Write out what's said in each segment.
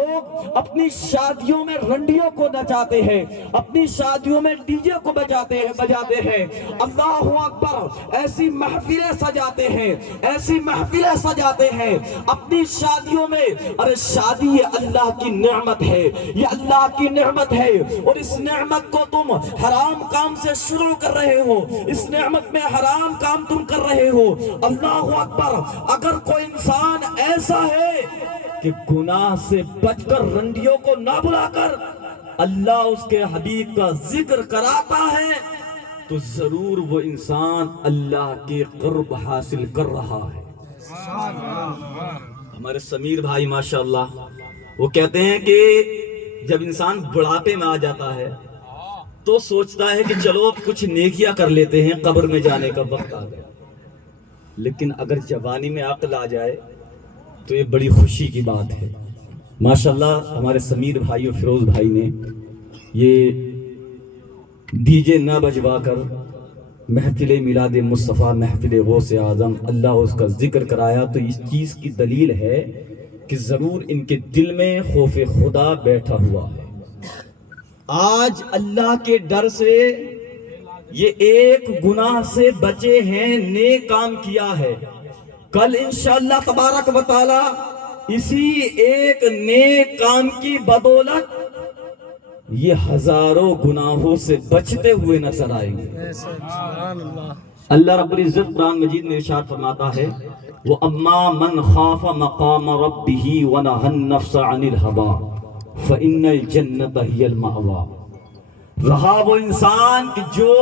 لوگ اپنی شادیوں میں رنڈیوں کو نچاتے ہیں، اپنی شادیوں میں ڈی جے کو بجاتے ہیں، اللہ اکبر، ایسی محفلیں سجاتے ہیں، ایسی محفلیں سجاتے ہیں اپنی شادیوں میں۔ ارے شادی یہ اللہ کی نعمت ہے، یہ اللہ کی نعمت ہے، اور اس نعمت کو تم حرام کام سے شروع کر رہے ہو، اس نعمت میں حرام کام تم کر رہے ہو۔ اللہ اکبر، اگر کوئی انسان ایسا ہے کہ گناہ سے بچ کر رنڈیوں کو نہ بلا کر اللہ اس کے حبیب کا ذکر کراتا ہے تو ضرور وہ انسان اللہ کے قرب حاصل کر رہا ہے۔ ہمارے سمیر بھائی ماشاءاللہ وہ کہتے ہیں کہ جب انسان بڑھاپے میں آ جاتا ہے تو سوچتا ہے کہ چلو اب کچھ نیکیاں کر لیتے ہیں، قبر میں جانے کا وقت آ گیا، لیکن اگر جوانی میں عقل آ جائے تو یہ بڑی خوشی کی بات ہے۔ ماشاءاللہ ہمارے سمیر بھائی اور فیروز بھائی نے یہ ڈی جے نہ بجوا کر محفل میلاد مصطفیٰ، محفل غوث اعظم، اللہ اس کا ذکر کرایا، تو اس چیز کی دلیل ہے کہ ضرور ان کے دل میں خوف خدا بیٹھا ہوا ہے۔ آج اللہ کے ڈر سے یہ ایک گناہ سے بچے ہیں، نیک کام کیا ہے، کل انشاءاللہ تبارک و تعالی اسی ایک نیک کام کی بدولت یہ ہزاروں گناہوں سے بچتے ہوئے نظر آئیں گے۔ اللہ رب العزت قرآن مجید میں ارشاد فرماتا ہے وَأَمَّا مَنْ خَافَ مَقَامَ رَبِّهِ وَنَهَى النَّفْسَ عَنِ الْهَوَىٰ فَإِنَّ الْجَنَّةَ هِيَ الْمَأْوَىٰ۔ رہا وہ انسان کہ جو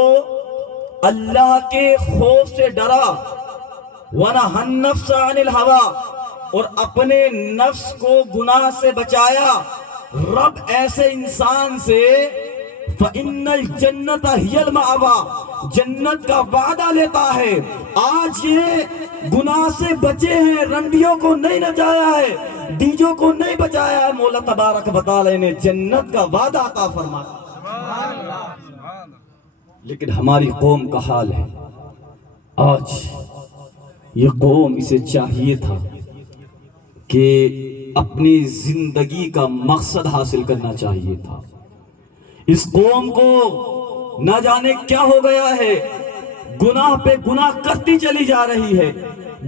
اللہ کے خوف سے ڈرا، وَنَهَى النَّفْسَ عَنِ الْهَوَىٰ، اور اپنے نفس کو گناہ سے بچایا، رب ایسے انسان سے فَإِنَّ الْجَنَّةَ هِيَ الْمَأْوَىٰ، جنت کا وعدہ لیتا ہے۔ آج یہ گناہ سے بچے ہیں، رنڈیوں کو نہیں نچایا ہے، ڈیجوں کو نہیں بچایا ہے، مولا تبارک و تعالی نے جنت کا وعدہ عطا فرمایا۔ لیکن ہماری قوم کا حال ہے، آج یہ قوم اسے چاہیے تھا کہ اپنی زندگی کا مقصد حاصل کرنا چاہیے تھا۔ اس قوم کو نہ جانے کیا ہو گیا ہے، گناہ پہ گناہ کرتی چلی جا رہی ہے،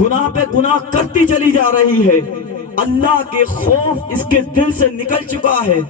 گناہ پہ گناہ کرتی چلی جا رہی ہے، اللہ کے خوف اس کے دل سے نکل چکا ہے۔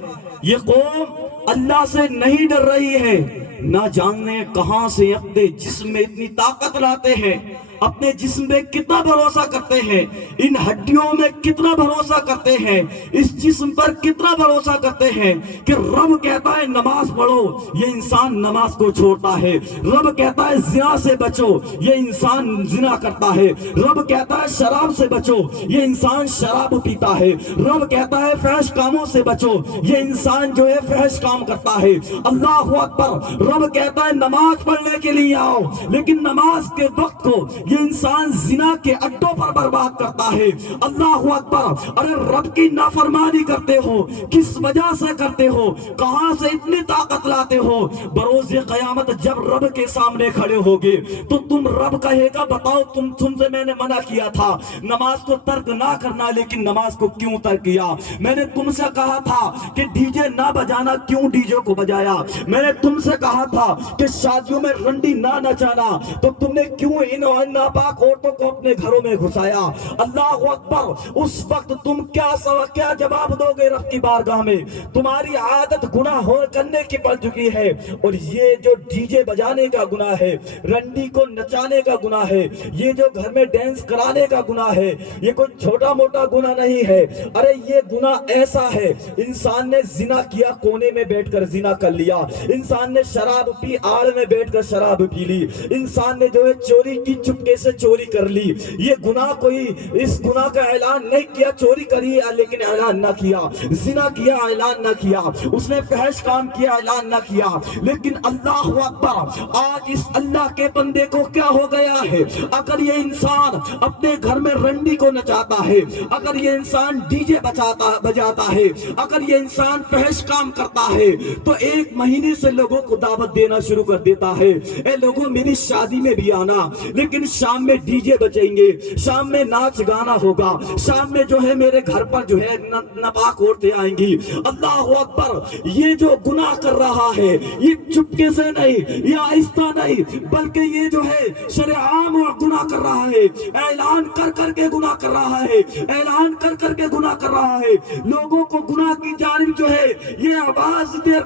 یہ قوم اللہ سے نہیں ڈر رہی ہے، نہ جاننے کہاں سے اپنے جسم میں اتنی طاقت لاتے ہیں، اپنے جسم میں کتنا بھروسہ کرتے ہیں، ان ہڈیوں میں کتنا بھروسہ کرتے ہیں، اس جسم پر کتنا بھروسہ کرتے ہیں کہ رب کہتا ہے نماز پڑھو، یہ انسان نماز کو چھوڑتا ہے، رب کہتا ہے زنا سے بچو، یہ انسان زنا کرتا ہے، رب کہتا ہے شراب سے بچو، یہ انسان شراب پیتا ہے، رب کہتا ہے فحش کاموں سے بچو، یہ انسان جو ہے فحش کام کرتا ہے۔ اللہ اکبر، رب کہتا ہے نماز پڑھنے کے لیے آؤ، لیکن نماز کے وقت کو یہ انسان زنا کے اڈوں پر برباد کرتا ہے۔ اللہ اکبر، ارے رب کی نافرمانی کرتے ہو، کس وجہ سے کرتے ہو، کہاں سے اتنی طاقت لاتے ہو؟ بروز قیامت جب رب کے سامنے کھڑے ہوگے تو تم رب کہے گا بتاؤ تم سے میں نے منع کیا تھا نماز کو ترک نہ کرنا، لیکن نماز کو کیوں ترک کیا؟ میں نے تم سے کہا تھا کہ ڈی جے نہ بجانا، کیوں ڈی جے کو بجایا؟ میں نے تم سے کہا تھا کہ شادیوں میں رنڈی نہ نچانا، تو تم نے کیوں ان ناپاک عورتوں کو اپنے گھروں میں گھسایا؟ اللہ اکبر، اس وقت تم کیا جواب دو گے رب کی بارگاہ میں؟ تمہاری عادت گناہ کرنے کی پڑ چکی ہے، اور یہ جو ڈی جے بجانے کا گناہ ہے، رنڈی کو نچانے کا گناہ ہے، یہ جو گھر میں ڈانس کرانے کا گناہ ہے، یہ کوئی چھوٹا موٹا گناہ نہیں ہے۔ ارے یہ گناہ ایسا ہے، انسان نے زنا کیا، کونے میں بیٹھ کر زنا کر لیا، انسان نے شراب پی، آڑ میں بیٹھ کر شراب پی لی، انسان نے جو ہے چوری کی، چپکے سے چوری کر لی۔ یہ گناہ کوئی اس گناہ کا اعلان نہیں کیا، چوری کری لیکن اعلان نہ کیا، زنا کیا اعلان نہ کیا، اس نے فحش کام کیا اعلان نہ کیا، لیکن اللہ اکبر، آج اس اللہ کے بندے کو کیا ہو گیا ہے؟ اگر یہ انسان اپنے گھر میں رنڈی کو نچاتا ہے، اگر یہ انسان ڈی جے بجاتا ہے، اگر یہ انسان فحش کام کرتا ہے، تو ایک مہینے سے لوگوں کو دعوت دینا شروع کر دیتا ہے، اے لوگوں میری شادی میں بھی آنا، لیکن شام میں ڈی جے بجیں گے، شام میں ناچ گانا ہوگا، شام میں جو ہے میرے گھر پر جو ہے ناپاک عورتیں آئیں گی۔ اللہ اکبر! یہ جو گناہ کر رہا ہے یہ چپکے سے نہیں، یہ آہستہ نہیں، بلکہ یہ جو ہے شرعام گناہ کر رہا ہے، اعلان کر کر کے گناہ کر رہا ہے، اعلان کر کر کے گناہ کر رہا ہے، لوگوں کو گناہ کی جانب جو ہے یہ آواز دے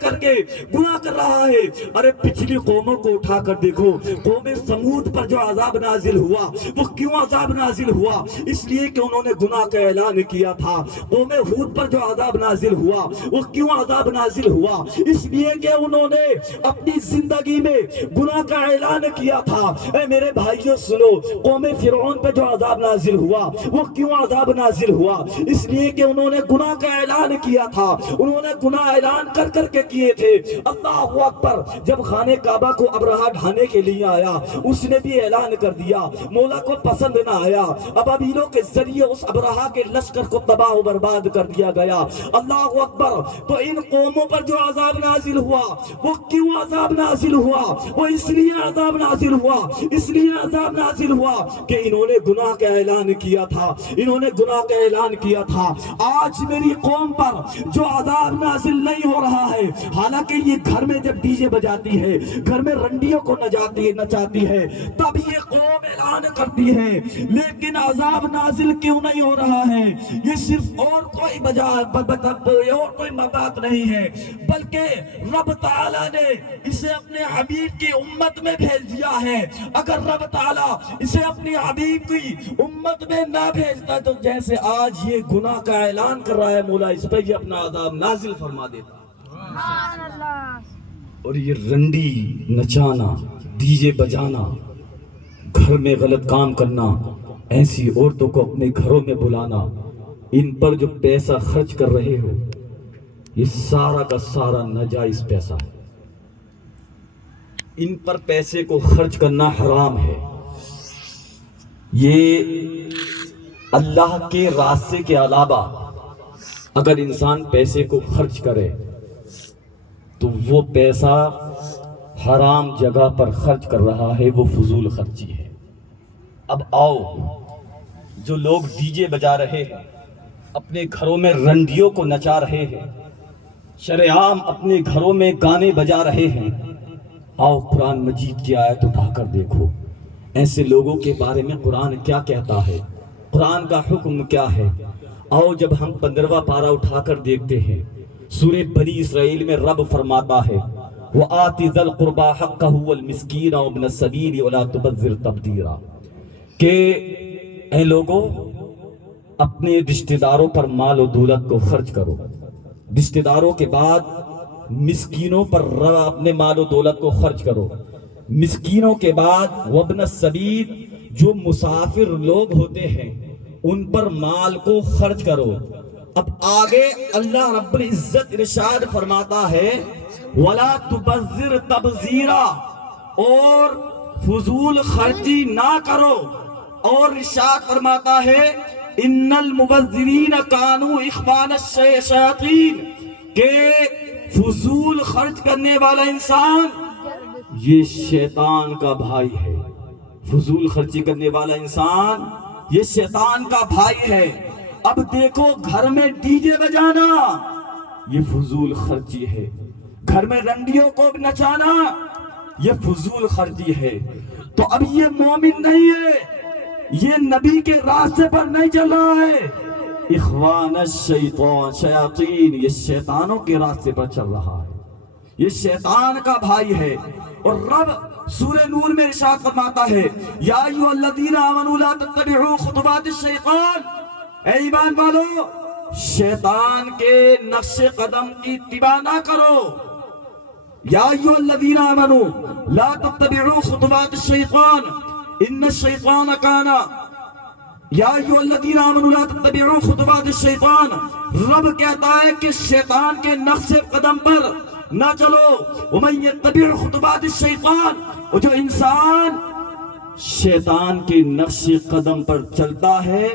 کر کے گناہ کر رہا ہے۔ ارے پچھلی قوموں کو اٹھا کر دیکھو، قوم سمود پر جو عذاب نازل ہوا وہ کیوں عذاب نازل ہوا؟ اس لیے کہ انہوں نے گناہ کا اعلان کیا تھا۔ قوم ہود پر جو عذاب نازل ہوا وہ کیوں عذاب نازل ہوا؟ اس لیے کہ انہوں نے اپنی زندگی میں گناہ کا اعلان کیا تھا۔ اے میرے بھائیوں سنو، قوم فرعون پہ جو عذاب نازل ہوا وہ کیوں عذاب نازل ہوا؟ اس لیے کہ انہوں نے گناہ کا اعلان کیا تھا، انہوں نے گناہ اعلان کر کر کے کیے تھے۔ اللہ اکبر! جب خانہ کعبہ کو ابرہہ ڈھانے کے لیے آیا اس نے بھی اعلان کر دیا، مولا کو پسند نہ آیا، ابابیلوں کے ذریعے اس ابرہہ کے لشکر کو تباہ و برباد کر دیا گیا۔ اللہ اکبر! تو ان قوموں پر جو عذاب نازل ہوا وہ کیوں عذاب نازل ہوا؟ وہ اس لیے عذاب نازل ہوا، اس لیے عذاب نازل ہوا کہ انہوں نے گناہ کا اعلان کیا تھا، انہوں نے گناہ کا اعلان کیا تھا۔ آج میری قوم پر جو عذاب نازل نہیں ہو رہا ہے، حالانکہ یہ گھر میں جب ڈی جے بجاتی ہے، گھر میں رنڈیوں کو نچاتی ہے، تب یہ قوم اعلان کرتی ہے، لیکن عذاب نازل کیوں نہیں ہو رہا ہے؟ یہ صرف اور کوئی بات نہیں ہے، بلکہ رب تعالیٰ نے اسے اپنے حبیب کی امت میں بھیج دیا ہے۔ اگر رب تعالیٰ اسے اپنی حبیب کی امت میں نہ بھیجتا تو جیسے آج یہ گناہ کا اعلان کر رہا ہے، مولا اس پہ یہ اپنا عذاب نازل فرما دیتا۔ اور یہ رنڈی نچانا، ڈی جے بجانا، گھر میں غلط کام کرنا، ایسی عورتوں کو اپنے گھروں میں بلانا، ان پر جو پیسہ خرچ کر رہے ہو یہ سارا کا سارا ناجائز پیسہ ہے۔ ان پر پیسے کو خرچ کرنا حرام ہے۔ یہ اللہ کے راستے کے علاوہ اگر انسان پیسے کو خرچ کرے تو وہ پیسہ حرام جگہ پر خرچ کر رہا ہے، وہ فضول خرچی ہے۔ اب آؤ، جو لوگ ڈی جے بجا رہے ہیں، اپنے گھروں میں رنڈیوں کو نچا رہے ہیں، شرعام اپنے گھروں میں گانے بجا رہے ہیں، آؤ قرآن مجید کی آیت اٹھا کر دیکھو، ایسے لوگوں کے بارے میں قرآن کیا کہتا ہے، قرآن کا حکم کیا ہے۔ آؤ جب ہم 15واں پارہ اٹھا کر دیکھتے ہیں، سورہ بنی اسرائیل میں رب فرماتا ہے وَآتِ ذَا الْقُرْبَى حَقَّهُ وَالْمِسْكِينَ وَابْنَ السَّبِيلِ وَلَا تُبَذِّرْ تَبْذِيرًا، کہ اے لوگوں اپنے رشتہ داروں پر مال و دولت کو خرچ کرو، رشتہ داروں کے بعد مسکینوں پر اپنے مال و دولت کو خرچ کرو، مسکینوں کے بعد وابن السبیل جو مسافر لوگ ہوتے ہیں ان پر مال کو خرچ کرو۔ اب آگے اللہ رب العزت ارشاد فرماتا ہے وَلَا تُبَذِّرْ تَبْذِيرًا، اور فضول خرچی نہ کرو، اور ارشاد فرماتا ہے ان المبذرین کانوا اخوان الشیاطین، کہ فضول خرچ کرنے والا انسان یہ شیطان کا بھائی ہے، فضول خرچی کرنے والا انسان یہ شیطان کا بھائی ہے۔ اب دیکھو گھر میں ڈی جے بجانا یہ فضول خرچی ہے، گھر میں رنڈیوں کو نچانا یہ فضول خرچی ہے۔ تو اب یہ مومن نہیں ہے، یہ نبی کے راستے پر نہیں چل رہا ہے، اخوان الشیطان شیاطین، یہ شیطانوں کے راستے پر چل رہا ہے، یہ شیطان کا بھائی ہے۔ اور رب سورہ نور میں ارشاد فرماتا ہے یا ایھا الذین آمنوا لا تتبعوا خطوات الشیطان، اے ایمان والو شیطان کے نقش قدم کی اتباع نہ کرو۔ یا ایھا الذین آمنوا لا تتبعوا خطوات الشیطان ان الشیطان کان، یا ایھا الذین آمنوا لا تتبعوا خطوات الشیطان، رب کہتا ہے کہ شیطان کے نقش قدم پر نہ چلو۔ ومن یتبع خطوات الشیطان، اور جو انسان شیطان کے نقش قدم پر چلتا ہے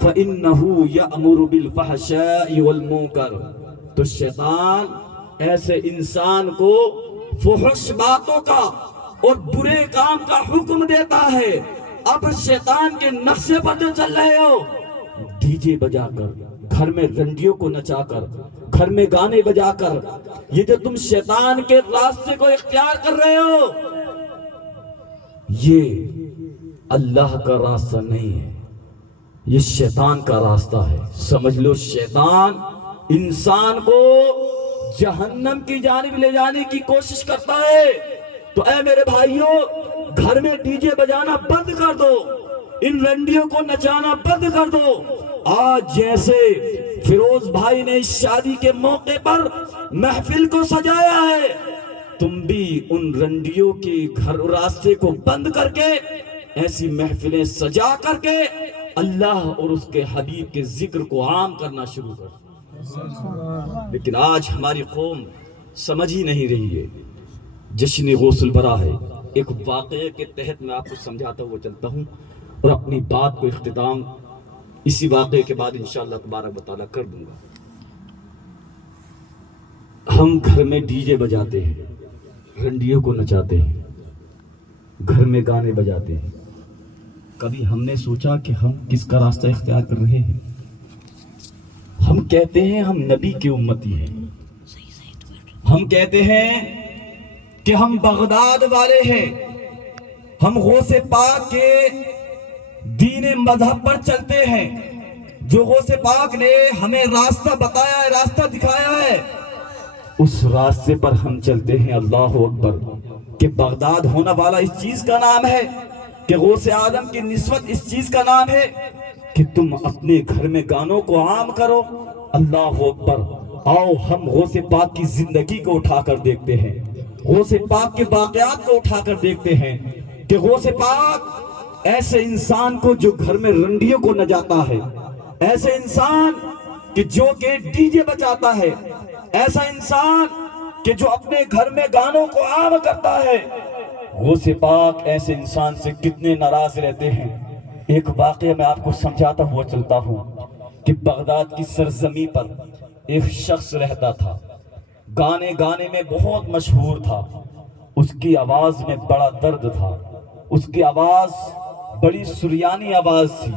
فَإِنَّهُ يَأْمُرُ بِالْفَحْشَاءِ وَالْمُنکَرِ، تو شیطان ایسے انسان کو فحش باتوں کا اور برے کام کا حکم دیتا ہے، اب شیطان کے نقشے پر جو چل رہے ہو، ڈی جے بجا کر، گھر میں رنڈیوں کو نچا کر، گھر میں گانے بجا کر، یہ جو تم شیطان کے راستے کو اختیار کر رہے ہو، یہ اللہ کا راستہ نہیں ہے، یہ شیطان کا راستہ ہے۔ سمجھ لو شیطان انسان کو جہنم کی جانب لے جانے کی کوشش کرتا ہے۔ تو اے میرے بھائیوں، گھر میں ڈی جے بجانا بند کر دو، ان رنڈیوں کو نچانا بند کر دو۔ آج جیسے فیروز بھائی نے اس شادی کے موقع پر محفل کو سجایا ہے، تم بھی ان رنڈیوں کے گھر راستے کو بند کر کے ایسی محفلیں سجا کر کے اللہ اور اس کے حبیب کے ذکر کو عام کرنا شروع کر۔ لیکن آج ہماری قوم سمجھ ہی نہیں رہی ہے۔ جشن غوث البرا ہے، ایک واقعے کے تحت میں آپ کو سمجھاتا ہوا چلتا ہوں اور اپنی بات کو اختتام اسی واقعے کے بعد انشاءاللہ تبارک و تعالیٰ کر دوں گا۔ ہم گھر میں ڈی جے بجاتے ہیں، رنڈیوں کو نچاتے ہیں، گھر میں گانے بجاتے ہیں۔ کبھی ہم نے سوچا کہ ہم کس کا راستہ اختیار کر رہے ہیں؟ ہم کہتے ہیں ہم نبی کی امتی ہیں، ہم کہتے ہیں کہ ہم بغداد والے ہیں، ہم غوث پاک کے دین مذہب پر چلتے ہیں، جو غوث پاک نے ہمیں راستہ بتایا ہے، راستہ دکھایا ہے، اس راستے پر ہم چلتے ہیں۔ اللہ اکبر! کہ بغداد ہونا والا اس چیز کا نام ہے، کہ غوث اعظم کی نسبت اس چیز کا نام ہے کہ تم اپنے گھر میں گانوں کو عام کرو۔ اللہ اکبر! آؤ ہم غوث پاک کی زندگی کو اٹھا کر دیکھتے ہیں، غوث پاک کے واقعات کو اٹھا کر دیکھتے ہیں کہ غوث پاک ایسے انسان کو جو گھر میں رنڈیوں کو نچاتا ہے، ایسے انسان کہ جو کہ ڈی جے بجاتا ہے، ایسا انسان کہ جو اپنے گھر میں گانوں کو عام کرتا ہے، غوث پاک ایسے انسان سے کتنے ناراض رہتے ہیں۔ ایک واقعہ میں آپ کو سمجھاتا ہوا چلتا ہوں کہ بغداد کی سرزمین پر ایک شخص رہتا تھا، گانے گانے میں بہت مشہور تھا، اس کی آواز میں بڑا درد تھا، اس کی آواز بڑی سریانی آواز تھی،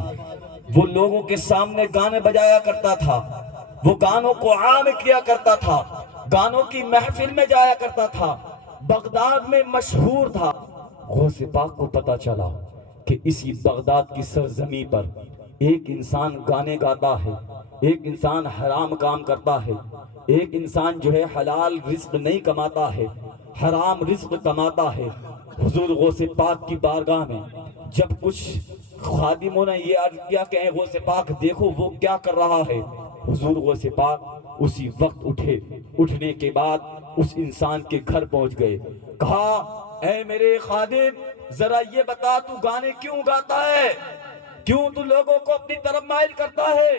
وہ لوگوں کے سامنے گانے بجایا کرتا تھا، وہ گانوں کو عام کیا کرتا تھا، گانوں کی محفل میں جایا کرتا تھا، بغداد میں مشہور تھا۔ غوث پاک کو پتا چلا کہ اسی بغداد کی سرزمین پر ایک انسان گانے گاتا ہے، ایک انسان حرام کام کرتا ہے، ایک انسان جو ہے حلال رزق نہیں کماتا ہے، حرام رزق کماتا ہے۔ حضور غوث پاک کی بارگاہ میں جب کچھ خادموں نے یہ عرض کیا کہ اے غوث پاک دیکھو وہ کیا کر رہا ہے، حضور غوث پاک اسی وقت اٹھے، اٹھنے کے بعد اس انسان کے گھر پہنچ گئے، کہا اے میرے خادم ذرا یہ بتا تو گانے کیوں گاتا ہے، کیوں تو لوگوں کو اپنی طرف مائل کرتا ہے،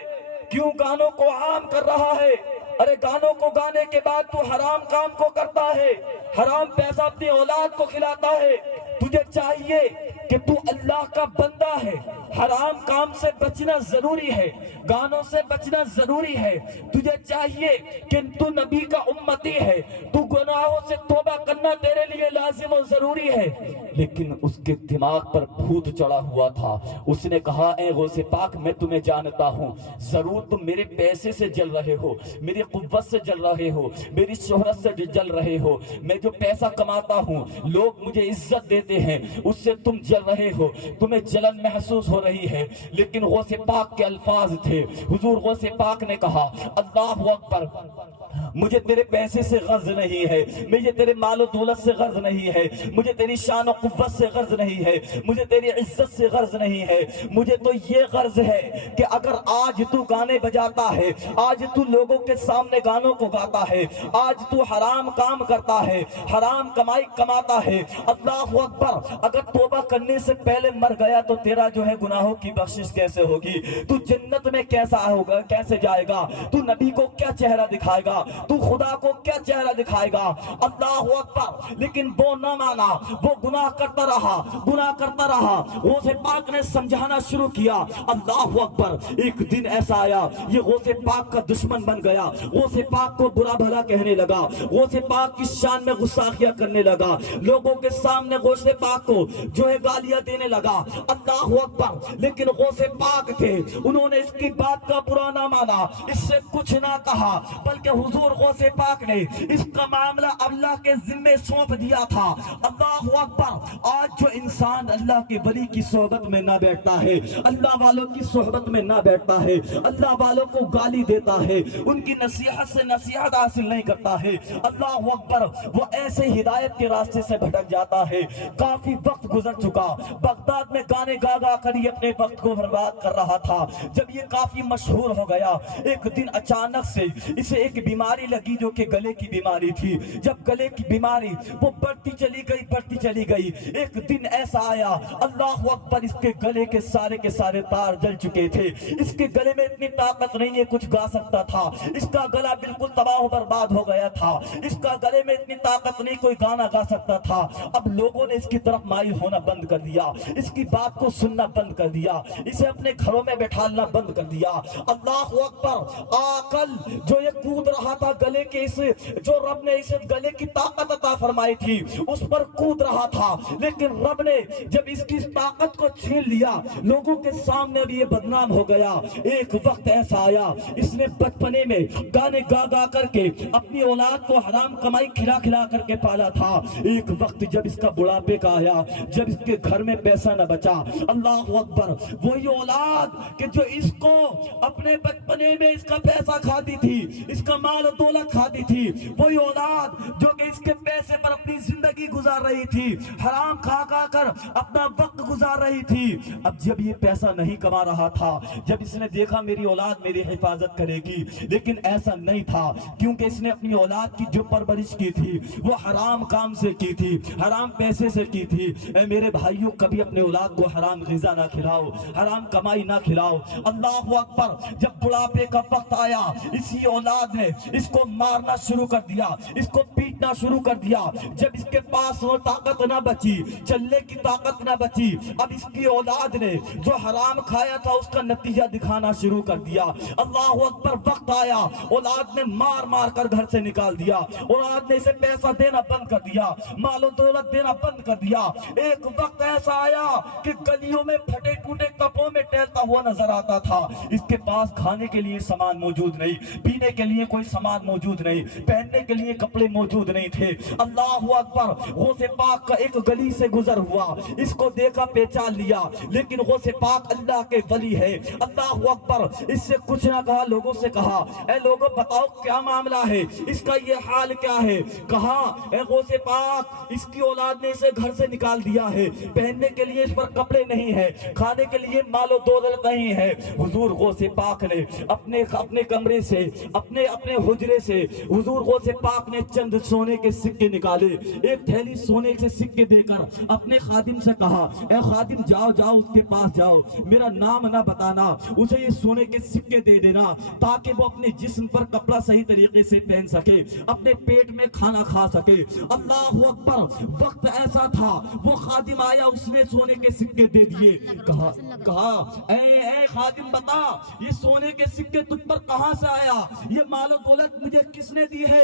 کیوں گانوں کو عام کر رہا ہے؟ ارے گانوں کو گانے کے بعد تو حرام کام کو کرتا ہے، حرام پیسہ اپنی اولاد کو کھلاتا ہے، تجھے چاہیے کہ تو اللہ کا بندہ ہے، حرام کام سے بچنا ضروری ہے، گانوں سے بچنا ضروری ہے، تجھے چاہیے کہ تو نبی کا امتی ہے، تو گناہوں سے توبہ کرنا تیرے لیے لازم و ضروری ہے۔ لیکن اس کے دماغ پر بھوت چڑھا ہوا تھا، اس نے کہا اے غوث پاک میں تمہیں جانتا ہوں، ضرور تم میرے پیسے سے جل رہے ہو، میری قوت سے جل رہے ہو، میری شہرت سے جل رہے ہو، میں جو پیسہ کماتا ہوں لوگ مجھے عزت دیتے ہیں اس سے تم جل رہے ہو، تمہیں جلن محسوس ہو رہی ہے۔ لیکن غوث پاک کے الفاظ تھے، حضور غوث پاک نے کہا اللہ اکبر، مجھے تیرے پیسے سے غرض نہیں ہے، مجھے تیرے مال و دولت سے غرض نہیں ہے، مجھے تیری شان و قوت سے غرض نہیں ہے، مجھے تیری عزت سے غرض نہیں ہے، مجھے تو یہ غرض ہے کہ اگر آج تو گانے بجاتا ہے، آج تو لوگوں کے سامنے گانوں کو گاتا ہے، آج تو حرام کام کرتا ہے، حرام کمائی کماتا ہے، اللہ اکبر، اگر توبہ کرنے سے پہلے مر گیا تو تیرا جو ہے گناہوں کی بخشش کیسے ہوگی؟ تو جنت میں کیسا ہوگا، کیسے جائے گا؟ تو نبی کو کیا چہرہ دکھائے گا؟ تو خدا کو کیا چہرہ دکھائے گا؟ اللہ اکبر! لیکن وہ نہ مانا، وہ گناہ کرتا رہا، گناہ کرتا رہا۔ غوث پاک نے سمجھانا شروع کیا، اللہ اکبر! ایک دن ایسا آیا، یہ غوث پاک کا دشمن بن گیا، غوث پاک کو برا بھلا کہنے لگا، غوث پاک کی شان میں گستاخیاں کرنے لگا، لوگوں کے سامنے غوث پاک کو جو ہے گالیاں دینے لگا، اللہ اکبر۔ لیکن غوث پاک تھے، انہوں نے اس کی بات کا برا نہ مانا، اس سے کچھ نہ کہا، بلکہ حضور غوث پاک نے اس کا معاملہ اللہ کے ذمے سونپ دیا تھا۔ اللہ اکبر۔ آج جو انسان اللہ کے ولی کی صحبت میں نہ بیٹھتا ہے، اللہ والوں کی صحبت میں نہ بیٹھتا ہے، اللہ والوں کو گالی دیتا ہے، ان کی نصیحت سے نصیحت حاصل نہیں کرتا ہے، اللہ اکبر، وہ ایسے ہدایت کے راستے سے بھٹک جاتا ہے۔ کافی وقت گزر چکا، بغداد میں گانے گا گا کر یہ اپنے وقت کو برباد کر رہا تھا۔ جب یہ کافی مشہور ہو گیا، ایک دن اچانک سے اسے ایک بیماری لگی جو کہ گلے کی بیماری تھی۔ جب گلے کی بیماری وہ بڑھتی چلی گئی، ایک دن ایسا آیا، اللہ اکبر، اس کے گلے کے سارے تار جل چکے تھے، اس کے گلے میں اتنی طاقت نہیں ہے کچھ گا سکتا تھا، اس کا گلا بالکل تباہ و برباد ہو گیا تھا، اس کا گلے میں اتنی طاقت نہیں کوئی گانا گا سکتا تھا۔ اب لوگوں نے اس کی طرف مائل ہونا بند کر دیا، اس کی بات کو سننا بند کر دیا، اسے اپنے گھروں میں بٹھالنا بند کر دیا۔ اللہ اکبر۔ آقل جو یہ کود رہا تھا گلے کے جو رب نے اسے گلے کی طاقت عطا فرمائی تھی اس پر کود رہا تھا، لیکن رب نے جب اس کی طاقت کو چھین لیا، لوگوں کے سامنے بھی یہ بدنام ہو گیا۔ ایک وقت ایسا آیا، اس نے بچپنے میں گانے گا گا کر کے اپنی اولاد کو حرام کمائی کھلا کھلا کر کے پالا تھا۔ ایک وقت جب اس کا بڑھاپے کا آیا، جب اس کے گھر میں پیسہ نہ بچا، اللہ اکبر، وہی اولاد کہ جو اس کو اپنے بچپنے میں اس کا پیسہ کھاتی تھی، اس کا مال و دولت کھاتی تھی، وہی اولاد جو کہ اس کے پیسے پر اپنی زندگی گزار رہی تھی، حرام کھا کھا کر اپنا وقت گزار رہی تھی۔ اب جب یہ پیسہ نہیں کما رہا تھا، جب اس نے دیکھا میری اولاد میری حفاظت کرے گی، لیکن ایسا نہیں تھا، کیونکہ اس نے اپنی اولاد کی جو پرورش کی تھی وہ حرام کام سے کی تھی، حرام پیسے سے کی تھی۔ اے میرے بھائیوں، کبھی اپنے اولاد کو حرام غذا نہ کھلاؤ، حرام کمائی نہ کھلاؤ۔ اللہ اکبر۔ جب بڑھاپے کا وقت آیا، اسی اولاد نے اس کو مارنا شروع کر دیا، اس کو پیٹنا شروع کر دیا۔ جب اس کے پاس وہ طاقت نہ بچی، چلنے کی طاقت نہ بچی، اب اس کی اولاد نے جو حرام کھایا تھا اس کا نتیجہ دکھانا شروع کر دیا۔ اللہ اکبر۔ وقت آیا، اولاد نے مار مار کر گھر سے نکال دیا، اولاد نے اسے پیسہ دینا بند کر دیا، مال و دولت دینا بند کر دیا۔ ایک وقت ایسا آیا کہ گلیوں میں پھٹے ٹوٹے کپڑوں میں ٹہلتا ہوا نظر آتا تھا، اس کے پاس کھانے کے لیے سامان موجود نہیں، پینے کے لیے کوئی سامان موجود نہیں، پہننے کے لیے کپڑے موجود نہیں تھے۔ اللہ اکبر۔ غوث پاک کا ایک گلی سے گزر ہوا، اس کو دیکھا، پہچان لیا، لیکن غوث پاک اللہ کے ولی ہے۔ اللہ اکبر۔ اس سے کچھ نہ کہا، لوگوں سے کہا، اے لوگوں بتاؤ کیا معاملہ ہے، اس کا یہ حال کیا ہے؟ کہا، اے غوث پاک، اس کی اولاد نے اسے گھر سے نکال دیا ہے، پہننے کے لیے اس پر کپڑے نہیں ہیں، کھانے کے لیے مال و دولت نہیں ہے۔ حضور غوث پاک نے اپنے کمرے سے، اپنے حجرے سے حضور غوث پاک نے چند سونے کے سکے نکالے، ایک تھیلی سونے کے سکے دے کر اپنے خادم سے کہا، اے خادم جاؤ جاؤ اس کے پاس جاؤ، میرا نام نہ بتانا، اسے یہ سونے کے سکے دے دینا تاکہ وہ اپنے جسم پر کپڑا صحیح طریقے سے پہن سکے، اپنے پیٹ میں کھانا کھا سکے۔ اللہ اکبر۔ وقت ایسا تھا، وہ خادم آیا، اس نے سونے کے سکے دے دیے، کہا اے خادم بتا، یہ سونے کے سکے تجھ پر کہاں سے آیا، یہ مال و دولت مجھے کس نے دی ہے؟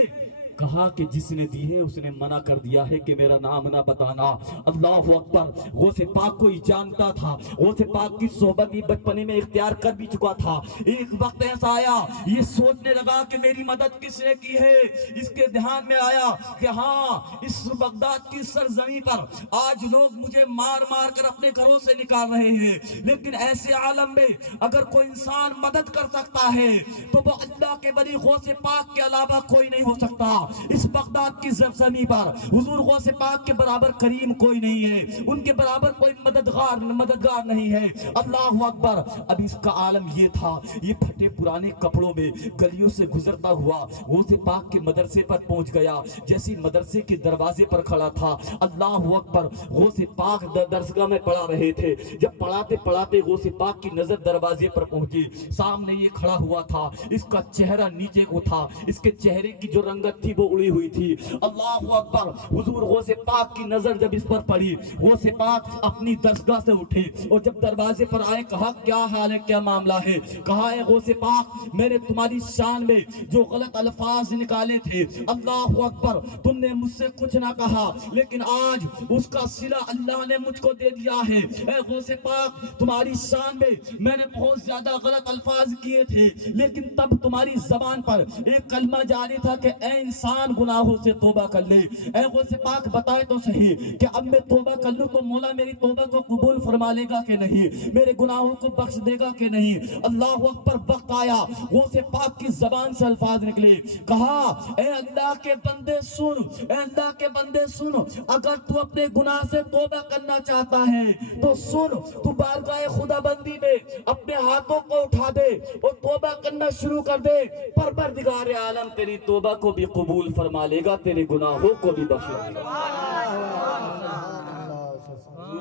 کہا کہ جس نے دی ہے اس نے منع کر دیا ہے کہ میرا نام نہ بتانا۔ اللہ اکبر۔ غوث پاک کو ہی جانتا تھا، غوث پاک کی صحبت ہی بچپنے میں اختیار کر بھی چکا تھا۔ ایک وقت ایسا آیا، یہ سوچنے لگا کہ میری مدد کس نے کی ہے۔ اس کے دھیان میں آیا کہ ہاں، اس بغداد کی سرزمین پر آج لوگ مجھے مار مار کر اپنے گھروں سے نکال رہے ہیں، لیکن ایسے عالم میں اگر کوئی انسان مدد کر سکتا ہے تو وہ اللہ کے ولی غوث پاک کے علاوہ کوئی نہیں ہو سکتا۔ اس بغداد کی سرزمین پر حضور غوث پاک کے برابر کریم کوئی نہیں ہے، ان کے برابر کوئی مددگار نہیں ہے۔ اللہ اکبر۔ اب اس کا عالم یہ تھا، یہ پھٹے پرانے کپڑوں میں گلیوں سے گزرتا ہوا غوث پاک کے مدرسے پر پہنچ گیا۔ جیسے مدرسے کے دروازے پر کھڑا تھا، اللہ اکبر، غوث پاک درسگاہ میں پڑھا رہے تھے۔ جب پڑھاتے پڑھاتے غوث پاک کی نظر دروازے پر پہنچی، سامنے یہ کھڑا ہوا تھا، اس کا چہرہ نیچے کو تھا، اس کے چہرے کی جو رنگت تھی وہ اڑی ہوئی تھی. اللہ اکبر. حضور غوث پاک کی نظر جب اس پر پڑی, غوث پاک اپنی درسگاہ سے اٹھے اور جب دروازے پر آئے کہا کیا حال ہے, کیا معاملہ ہے؟ کہا اے غوث پاک, میں نے تمہاری شان میں جو غلط الفاظ نکالے تھے, اللہ اکبر, تم نے مجھ سے کچھ نہ کہا, لیکن آج اس کا صلہ اللہ نے مجھ کو دے دیا ہے. اے غوث پاک, تمہاری شان میں نے بہت زیادہ غلط الفاظ کیے تھے, لیکن تب تمہاری زبان پر ایک کلمہ جاری تھا کہ اے انسان گناہوں سے توبہ کر لے. اے غوث پاک بتائے تو صحیح کہ اب میں توبہ کر لوں تو مولا میری توبہ کو قبول فرما لے گا کہ نہیں, میرے گناہوں کو بخش دے گا کہ نہیں؟ اللہ اکبر. وقت آیا, غوث پاک کی زبان سے الفاظ نکلے, کہا اے اللہ کے بندے سن, اے اللہ کے بندے سن, اگر تو اپنے گناہ سے توبہ کرنا چاہتا ہے تو سن, تو بارگاہ خدا بندی میں اپنے ہاتھوں کو اٹھا دے اور توبہ کرنا شروع کر دے, پروردگار عالم تیری توبہ کو بھی قبول فرما لے گا, تیرے گناہوں کو بھی بخش دے گا.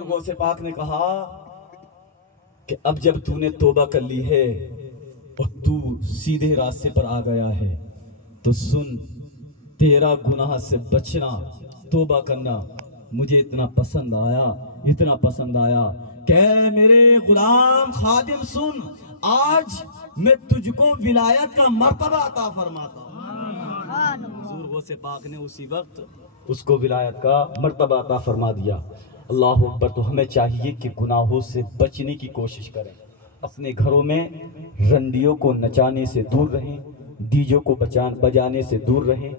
غوث پاک نے کہا کہ اب جب تو نے توبہ کر لی ہے اور تو سیدھے راستے پر آ گیا ہے تو سن, تیرا گناہ سے بچنا, توبہ کرنا مجھے اتنا پسند آیا کہ میرے غلام خادم سن, آج میں تجھ کو ولایت کا مرتبہ عطا فرماتا ہوں. حضور غوث پاک نے اسی وقت اس کو ولایت کا مرتبہ عطا فرما دیا. اللہ اکبر. تو ہمیں چاہیے کہ گناہوں سے بچنے کی کوشش کریں, اپنے گھروں میں رنڈیوں کو نچانے سے دور رہیں, ڈیجوں کو بجانے سے دور رہیں.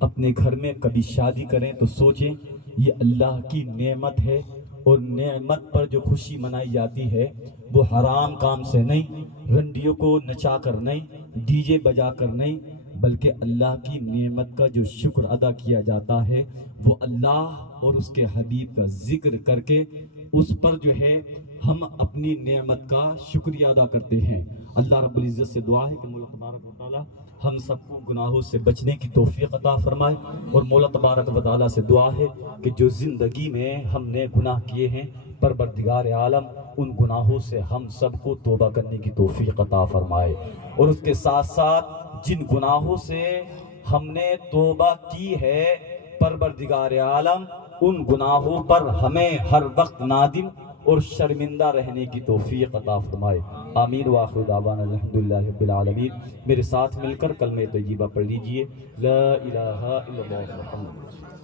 اپنے گھر میں کبھی شادی کریں تو سوچیں یہ اللہ کی نعمت ہے, اور نعمت پر جو خوشی منائی جاتی ہے وہ حرام کام سے نہیں, رنڈیوں کو نچا کر نہیں, ڈی جے بجا کر نہیں, بلکہ اللہ کی نعمت کا جو شکر ادا کیا جاتا ہے وہ اللہ اور اس کے حبیب کا ذکر کر کے اس پر جو ہے ہم اپنی نعمت کا شکریہ ادا کرتے ہیں. اللہ رب العزت سے دعا ہے کہ مولا تبارک و تعالی ہم سب کو گناہوں سے بچنے کی توفیق عطا فرمائے, اور مولا تبارک و تعالی سے دعا ہے کہ جو زندگی میں ہم نے گناہ کیے ہیں, پروردگار عالم ان گناہوں سے ہم سب کو توبہ کرنے کی توفیق عطا فرمائے, اور اس کے ساتھ ساتھ جن گناہوں سے ہم نے توبہ کی ہے, پروردگار عالم ان گناہوں پر ہمیں ہر وقت نادم اور شرمندہ رہنے کی توفیق عطا فرمائے. آمین. وآخر دعوانا الحمدللہ رب العالمین. میرے ساتھ مل کر کلمہ طیبہ پڑھ لیجئے, لا الہ الا اللہ محمد.